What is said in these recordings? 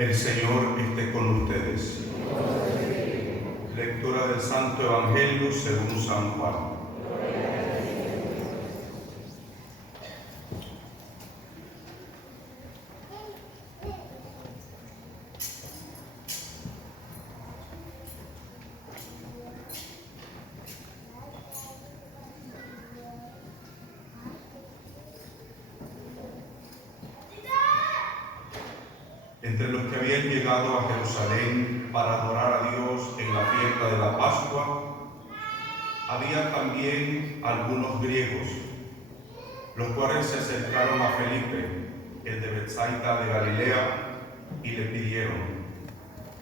El Señor esté con ustedes. Lectura del Santo Evangelio según San Juan. Entre los que habían llegado a Jerusalén para adorar a Dios en la fiesta de la Pascua, había también algunos griegos, los cuales se acercaron a Felipe, el de Betsaida de Galilea, y le pidieron: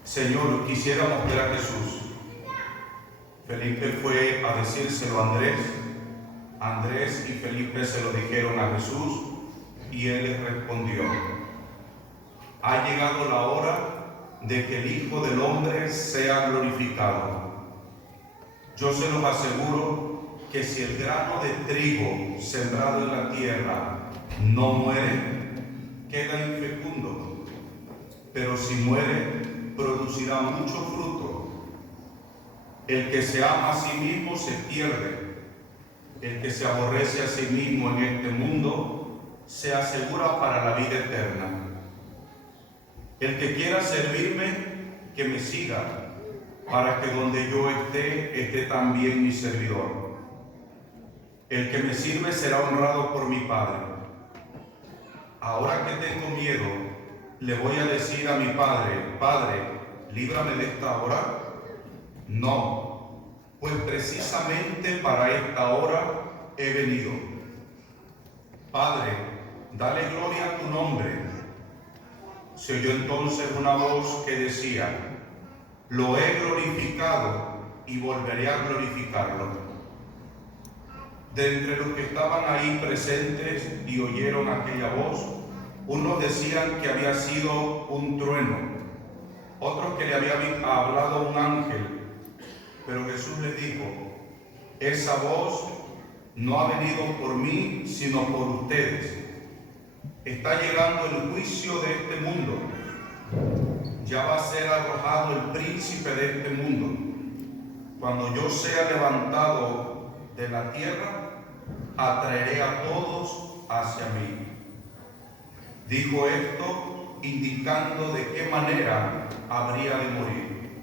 Señor, quisiéramos ver a Jesús. Felipe fue a decírselo a Andrés. Andrés y Felipe se lo dijeron a Jesús, y él les respondió: ha llegado la hora de que el Hijo del Hombre sea glorificado. Yo se los aseguro que si el grano de trigo sembrado en la tierra no muere, queda infecundo, pero si muere, producirá mucho fruto. El que se ama a sí mismo se pierde. El que se aborrece a sí mismo en este mundo se asegura para la vida eterna. El que quiera servirme, que me siga, para que donde yo esté también mi servidor. El que me sirve será honrado por mi Padre. Ahora que tengo miedo, le voy a decir a mi Padre: Padre, líbrame de esta hora. No, pues precisamente para esta hora he venido. Padre, dale gloria a tu nombre. Se oyó entonces una voz que decía: lo he glorificado y volveré a glorificarlo. De entre los que estaban ahí presentes y oyeron aquella voz, unos decían que había sido un trueno, otros que le había hablado un ángel. Pero Jesús les dijo: esa voz no ha venido por mí, sino por ustedes. Está llegando el juicio de este mundo. Ya va a ser arrojado el príncipe de este mundo. Cuando yo sea levantado de la tierra, atraeré a todos hacia mí. Dijo esto indicando de qué manera habría de morir.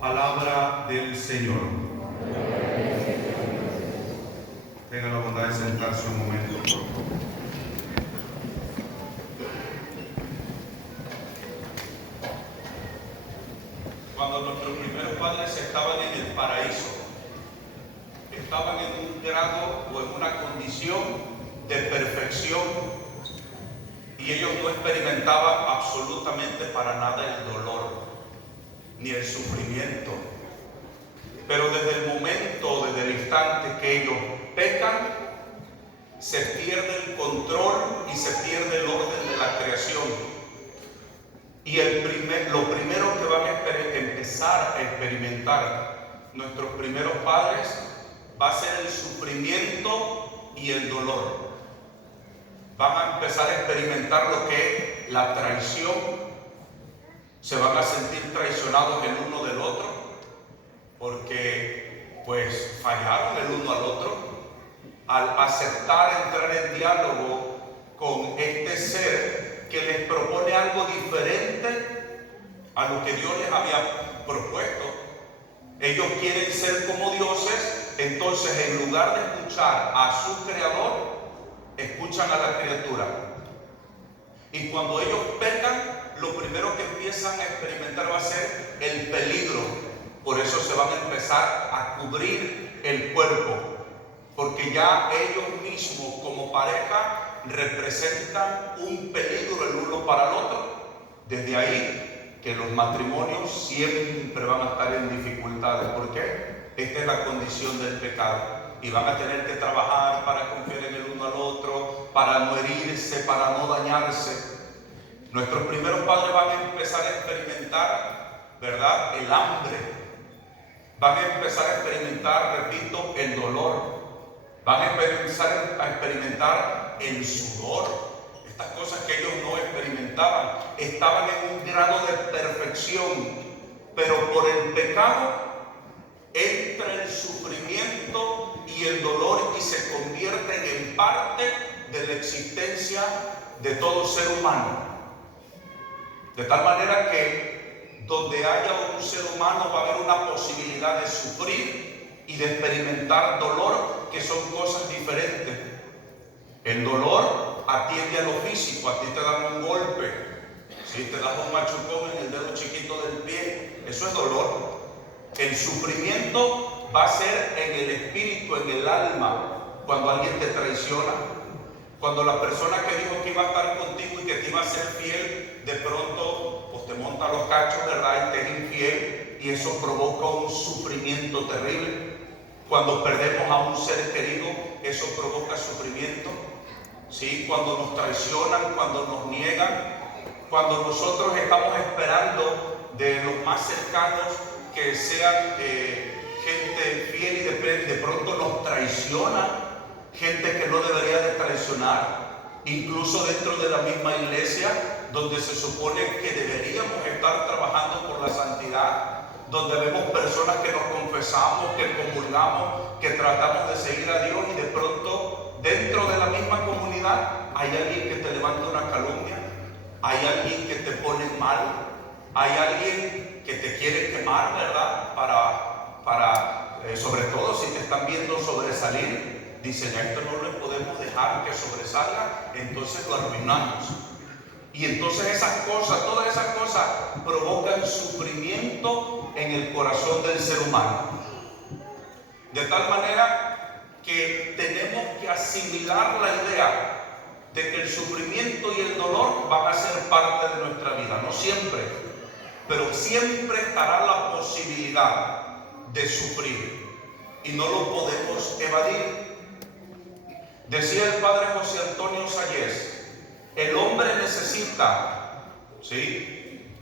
Palabra del Señor. Tengan la bondad de sentarse un momento, por favor. Cuando nuestros primeros padres estaban en el paraíso, estaban en un grado o en una condición de perfección, y ellos no experimentaban absolutamente para nada el dolor ni el sufrimiento. Pero desde el momento, desde el instante que ellos pecan, se pierde el control y se pierde el orden de la creación. Y lo primero que van a empezar a experimentar nuestros primeros padres va a ser el sufrimiento y el dolor. Van a empezar a experimentar lo que es la traición. Se van a sentir traicionados el uno del otro, porque pues fallaron el uno al otro al aceptar entrar en diálogo con este ser que les propone algo diferente a lo que Dios les había propuesto. Ellos quieren ser como dioses, entonces en lugar de escuchar a su creador, escuchan a la criatura. Y cuando ellos pecan, lo primero que empiezan a experimentar va a ser el peligro. Por eso se van a empezar a cubrir el cuerpo, porque ya ellos mismos como pareja representan un peligro el uno para el otro. Desde ahí que los matrimonios siempre van a estar en dificultades. ¿Por qué? Esta es la condición del pecado. Y van a tener que trabajar para confiar en el uno al otro, para no herirse, para no dañarse. Nuestros primeros padres van a empezar a experimentar, ¿verdad?, el hambre. Van a empezar a experimentar, repito, el dolor. Van a empezar a experimentar el sudor. estas cosas que ellos no experimentaban, estaban en un grado de perfección, pero por el pecado entra el sufrimiento y el dolor y se convierten en parte de la existencia de todo ser humano. De tal manera que donde haya un ser humano va a haber una posibilidad de sufrir y de experimentar dolor, que son cosas diferentes. El dolor atiende a lo físico, a ti te dan un golpe, si te das un machucón en el dedo chiquito del pie, eso es dolor. El sufrimiento va a ser en el espíritu, en el alma, cuando alguien te traiciona, cuando la persona que dijo que iba a estar contigo y que te iba a ser fiel, de pronto pues te monta los cachos, ¿verdad? Y te es infiel, y eso provoca un sufrimiento terrible. Cuando perdemos a un ser querido, eso provoca sufrimiento. ¿Sí? Cuando nos traicionan, cuando nos niegan, cuando nosotros estamos esperando de los más cercanos que sean gente fiel y de pronto nos traiciona, gente que no debería de traicionar, incluso dentro de la misma iglesia, donde se supone que deberíamos estar trabajando por la santidad, donde vemos personas que nos confesamos, que comulgamos, que tratamos de seguir a Dios, y de pronto dentro de la misma comunidad hay alguien que te levanta una calumnia, hay alguien que te pone mal, hay alguien que te quiere quemar, ¿verdad? Sobre todo si te están viendo sobresalir, dicen, a esto no le podemos dejar que sobresalga, entonces lo arruinamos. Y entonces esas cosas, todas esas cosas provocan sufrimiento en el corazón del ser humano. De tal manera que tenemos que asimilar la idea de que el sufrimiento y el dolor van a ser parte de nuestra vida. No siempre, pero siempre estará la posibilidad de sufrir y no lo podemos evadir. Decía el padre José Antonio Sayés, el hombre necesita, ¿sí?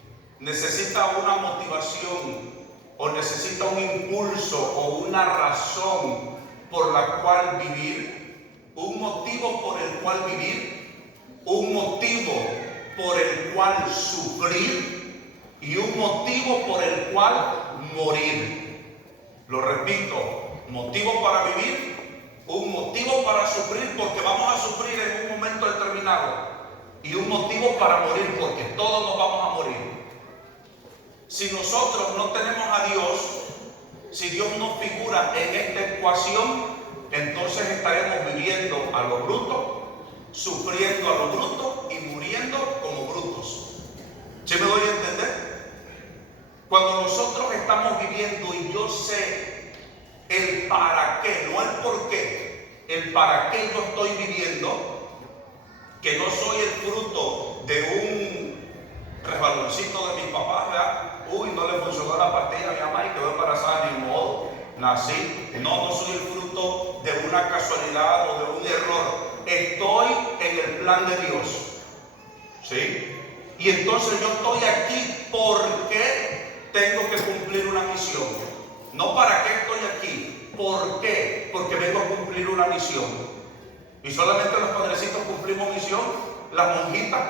Necesita una motivación o necesita un impulso o una razón por la cual vivir, un motivo por el cual vivir, un motivo por el cual sufrir y un motivo por el cual morir. Lo repito, motivo para vivir, un motivo para sufrir porque vamos a sufrir en un momento determinado, y un motivo para morir porque todos nos vamos a morir. Si nosotros no tenemos a Dios, si Dios no figura en esta ecuación, entonces estaremos viviendo a lo bruto, sufriendo a lo bruto y muriendo como brutos. ¿Sí me doy a entender? Cuando nosotros estamos viviendo y yo sé el para qué, no el por qué, el para qué yo estoy viviendo, que no soy el fruto de un resbaloncito de mis papás, ¿verdad? Uy, no le funcionó la pastilla a mi mamá y quedó embarazada, ni modo, nací. No soy el fruto de una casualidad o de un error. Estoy en el plan de Dios, ¿sí? Y entonces yo estoy aquí porque tengo que cumplir una misión. No para qué estoy aquí, ¿por qué? Porque vengo a cumplir una misión. ¿Y solamente los padrecitos cumplimos misión? ¿Las monjitas?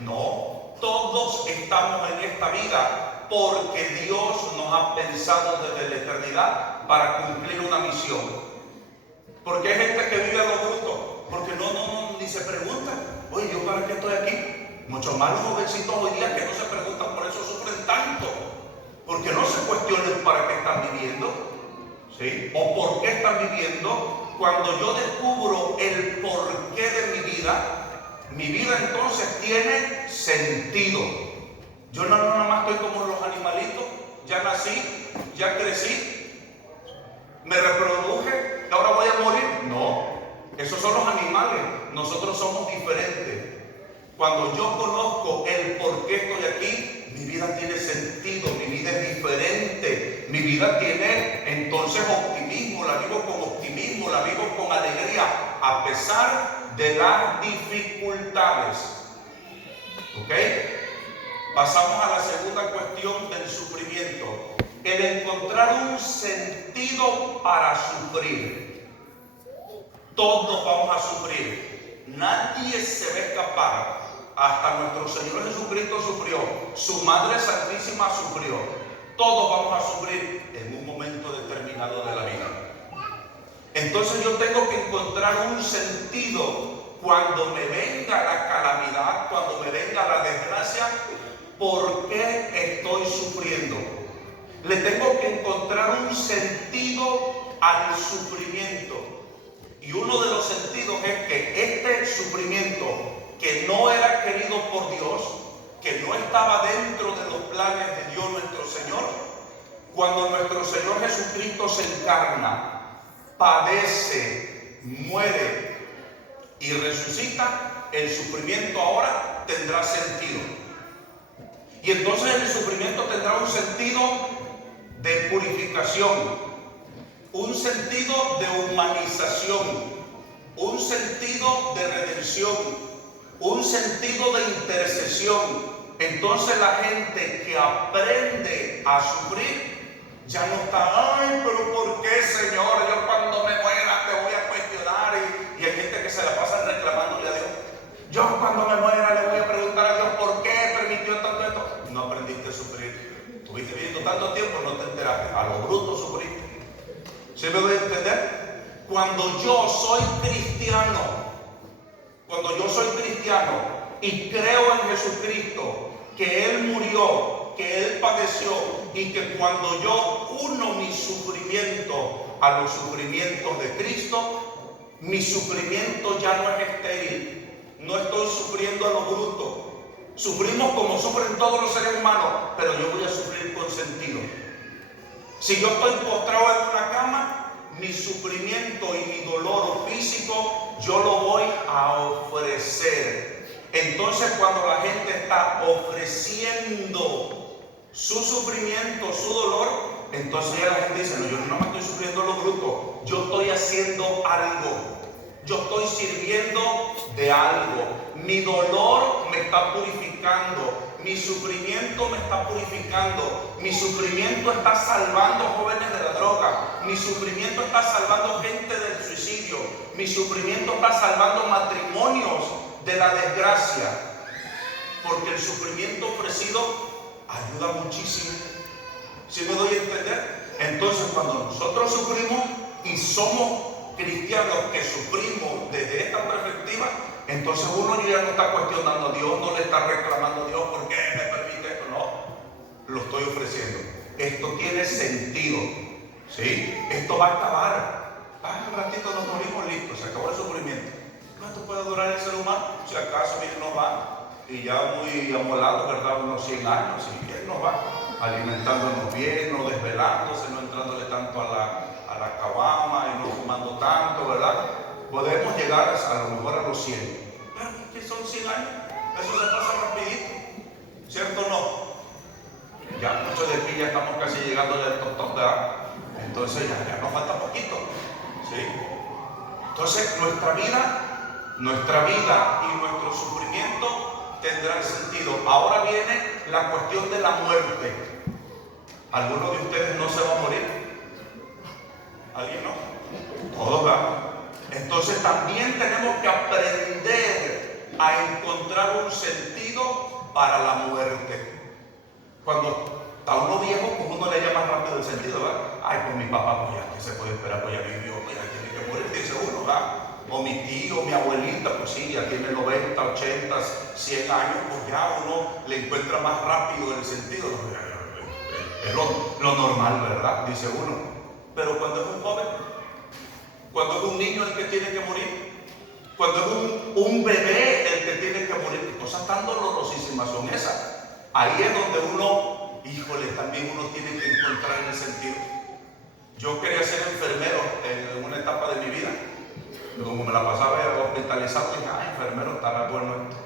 No, todos estamos en esta vida porque Dios nos ha pensado desde la eternidad para cumplir una misión. Porque hay gente que vive a lo bruto, porque no, ni se pregunta, oye, ¿yo para qué estoy aquí? Muchos más los jovencitos hoy día que no se preguntan, por eso sufren tanto, porque no se cuestionan para qué están viviendo, ¿sí? O por qué están viviendo. Cuando yo descubro el porqué de mi vida entonces tiene sentido. Yo no nada más estoy como los animalitos, ya nací, ya crecí, me reproduje, ahora voy a morir. No, esos son los animales, nosotros somos diferentes. Cuando yo conozco el por qué estoy aquí, mi vida tiene sentido, mi vida es diferente, mi vida tiene entonces optimismo, la vivo con optimismo, la vivo con alegría, a pesar de las dificultades. ¿Ok? Pasamos a la segunda cuestión del sufrimiento, el encontrar un sentido para sufrir. Todos vamos a sufrir. nadie se va a escapar. Hasta nuestro Señor Jesucristo sufrió, su Madre Santísima sufrió. Todos vamos a sufrir en un momento determinado de la vida. Entonces yo tengo que encontrar un sentido cuando me venga la calamidad, cuando me venga la desgracia. ¿Por qué estoy sufriendo? Le tengo que encontrar un sentido al sufrimiento. Y uno de los sentidos es que este sufrimiento, que no era querido por Dios, que no estaba dentro de los planes de Dios nuestro Señor, cuando nuestro Señor Jesucristo se encarna, padece, muere y resucita, el sufrimiento ahora tendrá sentido. Y entonces el sufrimiento tendrá un sentido de purificación, un sentido de humanización, un sentido de redención, un sentido de intercesión. Entonces la gente que aprende a sufrir ya no está, ay, pero ¿por qué, Señor? Yo cuando me muera te voy a cuestionar. Y hay gente que se la pasa reclamándole a Dios. Yo cuando me muera le voy a preguntar a Dios por qué permitió tanto esto. No aprendiste a sufrir. Estuviste viviendo tanto tiempo, no te enteraste. A lo bruto sufriste. ¿Sí me voy a entender? Cuando yo soy cristiano y creo en Jesucristo, que Él murió, que Él padeció, y que cuando yo uno mi sufrimiento a los sufrimientos de Cristo, mi sufrimiento ya no es estéril. No estoy sufriendo a lo bruto. Sufrimos como sufren todos los seres humanos, pero yo voy a sufrir con sentido. Si yo estoy postrado en una cama, mi sufrimiento y mi dolor físico, yo lo voy a ofrecer. Entonces, cuando la gente está ofreciendo su sufrimiento, su dolor, entonces ya la gente dice, no, yo no me estoy sufriendo lo bruto, yo estoy haciendo algo, yo estoy sirviendo de algo. Mi dolor me está purificando. Mi sufrimiento me está purificando. Mi sufrimiento está salvando jóvenes de la droga. Mi sufrimiento está salvando gente del suicidio. Mi sufrimiento está salvando matrimonios de la desgracia. Porque el sufrimiento ofrecido ayuda muchísimo. ¿Sí me doy a entender? Entonces, cuando nosotros sufrimos y somos cristianos que sufrimos desde esta perspectiva, entonces uno ya no está cuestionando a Dios, no le está reclamando a Dios por qué me permite esto. No, lo estoy ofreciendo. Esto tiene sentido, ¿sí? Esto va a acabar. Un ratito nos morimos, listo, se acabó el sufrimiento. ¿Cuánto puede durar el ser humano? Si acaso bien nos va, y ya muy amolado, ¿verdad? Unos 100 años, y bien nos va, alimentándonos bien, no desvelándose, no entrándole tanto a la caguama y no fumando tanto, ¿verdad? Podemos llegar a lo mejor a los 100. Pero ¿qué son 100 años? Eso se pasa rapidito, ¿cierto o no? Ya muchos de aquí ya estamos casi llegando al top de edad. Entonces ya nos falta poquito, ¿sí? Entonces nuestra vida y nuestro sufrimiento tendrán sentido. Ahora viene la cuestión de la muerte. ¿Alguno de ustedes no se va a morir? ¿Alguien no? Todos van. Entonces también tenemos que aprender a encontrar un sentido para la muerte. Cuando está uno viejo, pues uno le llama rápido el sentido, ¿verdad? Ay, pues mi papá, pues ya, ¿qué se puede esperar? Pues ya vivió, pues ya tiene que morir, dice uno, ¿verdad? O mi tío, mi abuelita, pues sí, ya tiene 90, 80, 100 años, pues ya uno le encuentra más rápido el sentido. Es lo normal, ¿verdad? Dice uno. Pero cuando es un joven, cuando es un niño el que tiene que morir, cuando es un bebé el que tiene que morir, cosas tan dolorosísimas son esas. Ahí es donde uno, híjole, también uno tiene que encontrar el sentido. Yo quería ser enfermero en una etapa de mi vida. Como me la pasaba hospitalizado, dije, enfermero, estará bueno esto.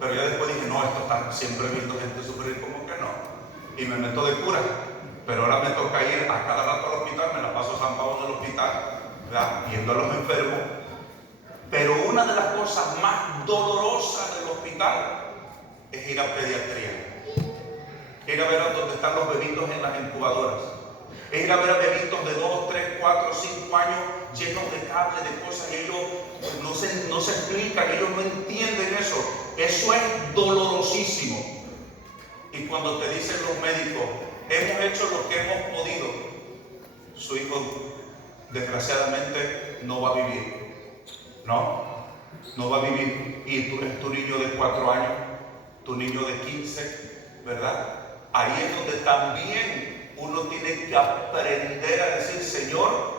Pero ya después dije, no, esto está siempre viendo gente sufrir, como que no. Y me meto de cura. Pero ahora me toca ir a cada rato al hospital, me la paso zampado en el hospital, ¿verdad? Viendo a los enfermos. Pero una de las cosas más dolorosas del hospital es ir a pediatría. Ir a ver a dónde están los bebitos en las incubadoras. Es ir a ver a bebitos de 2, 3, 4, 5 años llenos de cables, de cosas, y ellos no se explican, ellos no entienden eso. Eso es dolorosísimo. Y cuando te dicen los médicos, hemos hecho lo que hemos podido, su hijo desgraciadamente no va a vivir. No va a vivir. Y tú eres tu niño de 4 años, tu niño de 15, ¿verdad? Ahí es donde también uno tiene que aprender a decir, Señor,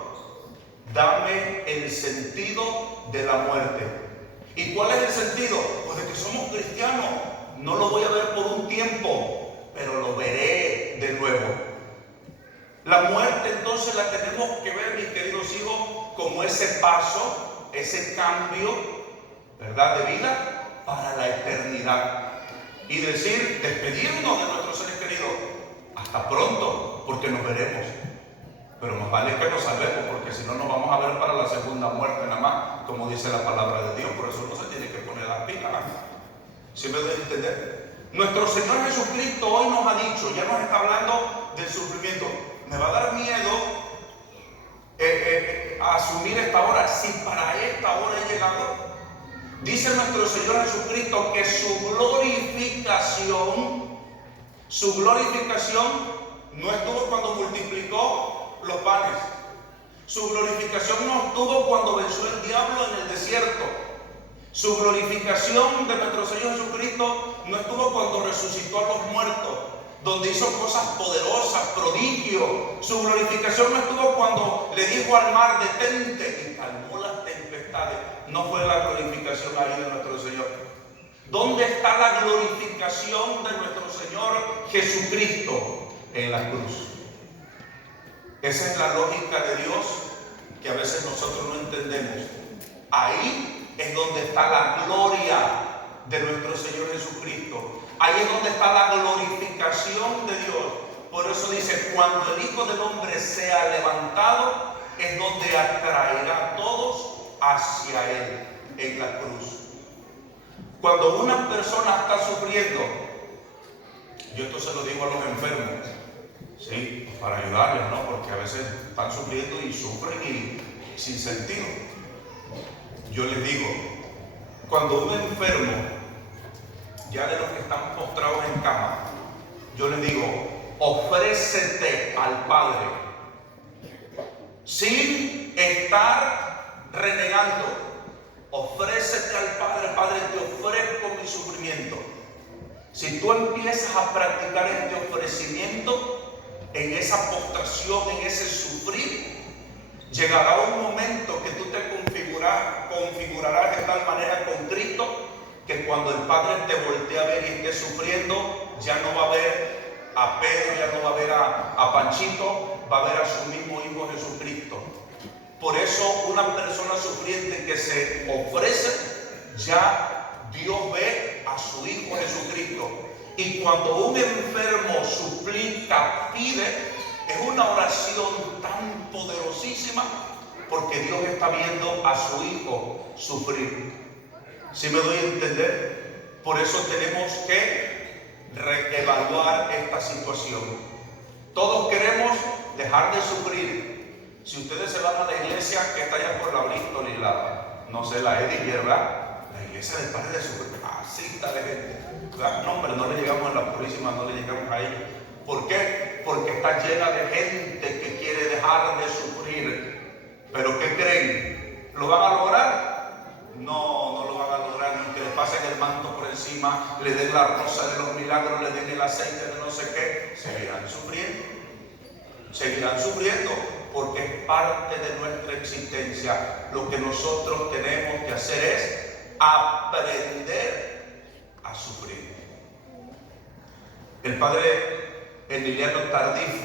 dame el sentido de la muerte. ¿Y cuál es el sentido? Pues de que somos cristianos. No lo voy a ver por un tiempo, pero lo veré de nuevo. La muerte entonces la tenemos que ver, mis queridos hijos, como ese paso, ese cambio, ¿verdad?, de vida para la eternidad. Y decir, despedirnos de nuestros seres queridos. Hasta pronto, porque nos veremos. Pero nos vale que nos salvemos, porque si no nos vamos a ver para la segunda muerte nada más, como dice la palabra de Dios. Por eso no se tiene que poner las pilas. ¿Sí me deben entender? Nuestro Señor Jesucristo hoy nos ha dicho, ya nos está hablando del sufrimiento. Me va a dar miedo a asumir esta hora, si para esta hora he llegado. Dice nuestro Señor Jesucristo que su glorificación no estuvo cuando multiplicó los panes. Su glorificación no estuvo cuando venció el diablo en el desierto. Su glorificación de nuestro Señor Jesucristo no estuvo cuando resucitó a los muertos, donde hizo cosas poderosas, prodigios. Su glorificación no estuvo cuando le dijo al mar, detente, y calmó las tempestades. No fue la glorificación ahí de nuestro Señor. ¿Dónde está la glorificación de nuestro Señor Jesucristo? En la cruz. Esa es la lógica de Dios que a veces nosotros no entendemos. Ahí es donde está la gloria de nuestro Señor Jesucristo. Ahí es donde está la glorificación de Dios. Por eso dice, cuando el Hijo del Hombre sea levantado, es donde atraerá a todos hacia Él, en la cruz. Cuando una persona está sufriendo, yo esto se lo digo a los enfermos, ¿sí?, para ayudarles, ¿no? Porque a veces están sufriendo y sufren y sin sentido. Yo les digo, cuando un enfermo, ya de los que están postrados en cama, yo les digo, ofrécete al Padre, sin estar renegando. Ofrécete al Padre. Padre, te ofrezco mi sufrimiento. Si tú empiezas a practicar este ofrecimiento, en esa postración, en ese sufrir, llegará un momento que tú te configurarás de tal manera con Cristo, que cuando el Padre te voltee a ver y esté sufriendo, ya no va a ver a Pedro, ya no va a ver a Panchito, va a ver a su mismo Hijo Jesucristo. Por eso una persona sufriente que se ofrece, ya Dios ve a su Hijo Jesucristo. Y cuando un enfermo suplica, pide, es una oración tan poderosísima, porque Dios está viendo a su Hijo sufrir. ¿Sí me doy a entender? Por eso tenemos que reevaluar esta situación. Todos queremos dejar de sufrir. Si ustedes se van a la iglesia que está allá por la Bristol y la Edith, ¿verdad? La iglesia del Padre de Sufrir, así está la gente. No, hombre, no le llegamos a la Purísima, no le llegamos a ella. ¿Por qué? Porque está llena de gente que quiere dejar de sufrir. ¿Pero qué creen? ¿Lo van a lograr? No lo van a lograr, ni que le pasen el manto por encima, le den la rosa de los milagros, le den el aceite de no sé qué. Seguirán sufriendo, porque es parte de nuestra existencia. Lo que nosotros tenemos que hacer es aprender a sufrir. El padre Emiliano Tardif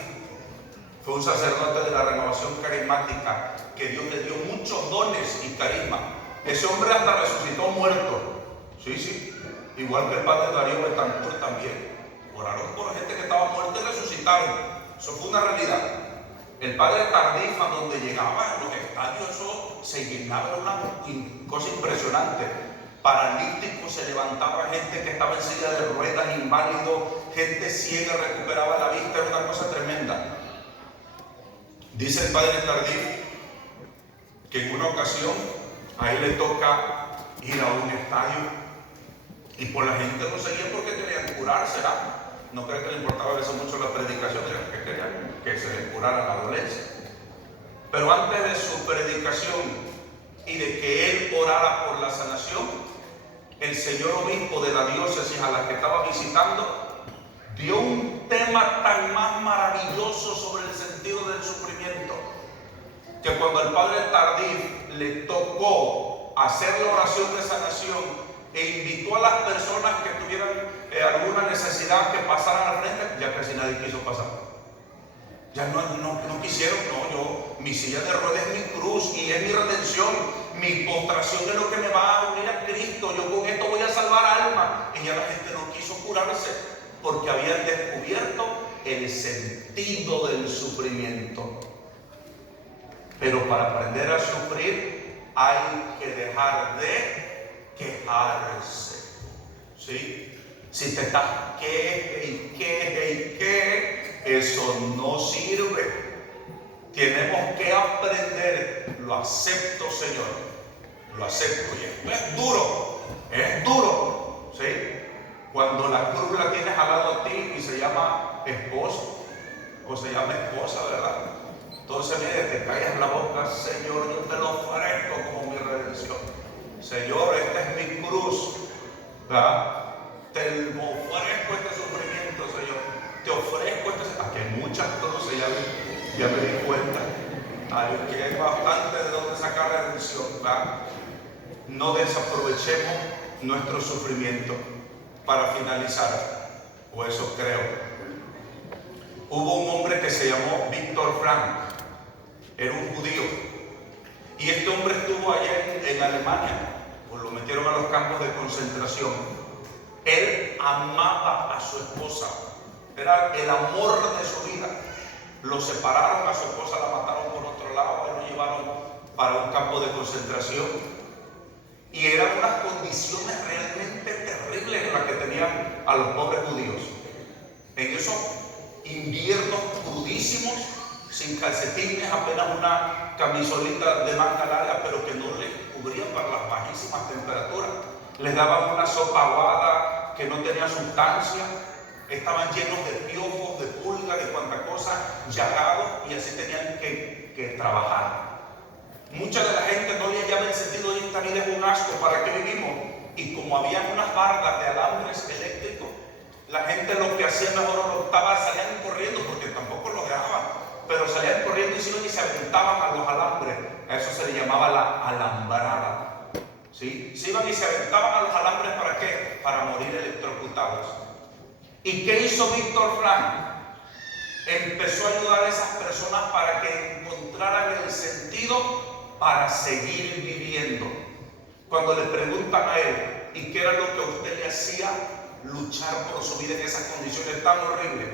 fue un sacerdote de la Renovación Carismática, que Dios le dio muchos dones y carisma. Ese hombre hasta resucitó muerto. Sí, igual que el padre Darío Betancourt también. Oraron por gente que estaba muerta y resucitaron. Eso fue una realidad. El padre Tardif, a donde llegaba en los estadios, eso se llenaba, una cosa impresionante. Paralíticos, se levantaba gente que estaba en silla de ruedas, inválido, gente ciega recuperaba la vista, era una cosa tremenda. Dice el padre Tardif que en una ocasión a él le toca ir a un estadio y por la gente lo seguían porque querían curarse, ¿verdad? No creo que le importaba eso mucho la predicación, era que querían que se les curara la dolencia. Pero antes de su predicación y de que él orara por la sanación, el señor obispo de la diócesis a la que estaba visitando dio un tema tan más maravilloso sobre el sentido del sufrimiento, que cuando al padre Tardif le tocó hacer la oración de sanación e invitó a las personas que tuvieran alguna necesidad que pasaran al frente, ya casi nadie quiso pasar. Ya no quisieron. Mi silla de ruedas es mi cruz y es mi redención. Mi postración es lo que me va a unir a Cristo. Yo con esto voy a salvar almas. Y ya la gente no quiso curarse porque habían descubierto el sentido del sufrimiento. Pero para aprender a sufrir hay que dejar de quejarse, ¿sí? Si te estás queje, eso no sirve. Tenemos que aprender, lo acepto, Señor, lo acepto. Y esto es duro, ¿sí? Cuando la cruz la tienes al lado a ti y se llama esposo o se llama esposa, ¿verdad? Entonces, mire, te callas la boca, Señor, yo te lo ofrezco como mi redención. Señor, esta es mi cruz, ¿verdad? Te ofrezco este sufrimiento, Señor. Te ofrezco aquí hay muchas cruces, ya me di cuenta. Que hay bastante de donde sacar redención, ¿verdad? No desaprovechemos nuestro sufrimiento. Para finalizar, o eso creo, hubo un hombre que se llamó Víctor Frank, era un judío, y este hombre estuvo allá en Alemania, pues lo metieron a los campos de concentración. Él amaba a su esposa, era el amor de su vida. Lo separaron a su esposa, la mataron por otro lado, y lo llevaron para un campo de concentración. Y eran unas condiciones realmente terribles en las que tenían a los pobres judíos. En esos inviernos crudísimos, sin calcetines, apenas una camisolita de manga larga, pero que no les cubrían para las bajísimas temperaturas. Les daban una sopa aguada que no tenía sustancia. Estaban llenos de piojos, de pulgas, de cuanta cosa, llagados, y así tenían que trabajar. Mucha de la gente no le hallaba el sentido de esta vida, es un asco, ¿para qué vivimos? Y como había unas bardas de alambres eléctricos, la gente lo que hacía mejor lo optaba, salían corriendo, porque tampoco los dejaban, pero salían corriendo y se aventaban a los alambres. A eso se le llamaba la alambrada, ¿sí? Se iban y se aventaban a los alambres, ¿para qué? Para morir electrocutados. ¿Y qué hizo Víctor Frank? Empezó a ayudar a esas personas para que encontraran el sentido para seguir viviendo. Cuando le preguntan a él, ¿y qué era lo que usted le hacía luchar por su vida en esas condiciones tan horribles?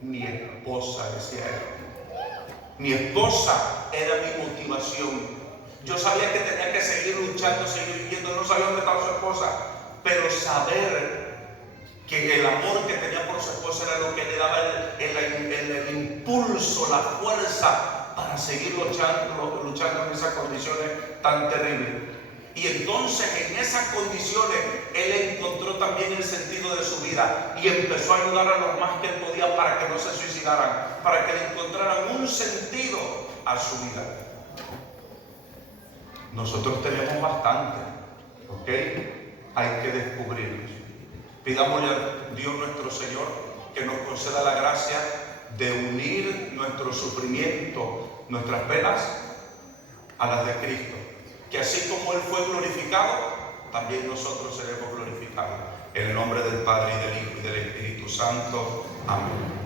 Mi esposa, decía él. Mi esposa era mi motivación. Yo sabía que tenía que seguir luchando, seguir viviendo. No sabía dónde estaba su esposa, pero saber que el amor que tenía por su esposa era lo que le daba el impulso, la fuerza para seguir luchando en esas condiciones tan terribles. Y entonces en esas condiciones él encontró también el sentido de su vida y empezó a ayudar a los más que él podía para que no se suicidaran, para que le encontraran un sentido a su vida. Nosotros tenemos bastante, ¿ok? Hay que descubrirlos. Pidámosle a Dios nuestro Señor que nos conceda la gracia de unir nuestro sufrimiento, nuestras penas, a las de Cristo. Que así como Él fue glorificado, también nosotros seremos glorificados. En el nombre del Padre, y del Hijo, y del Espíritu Santo. Amén.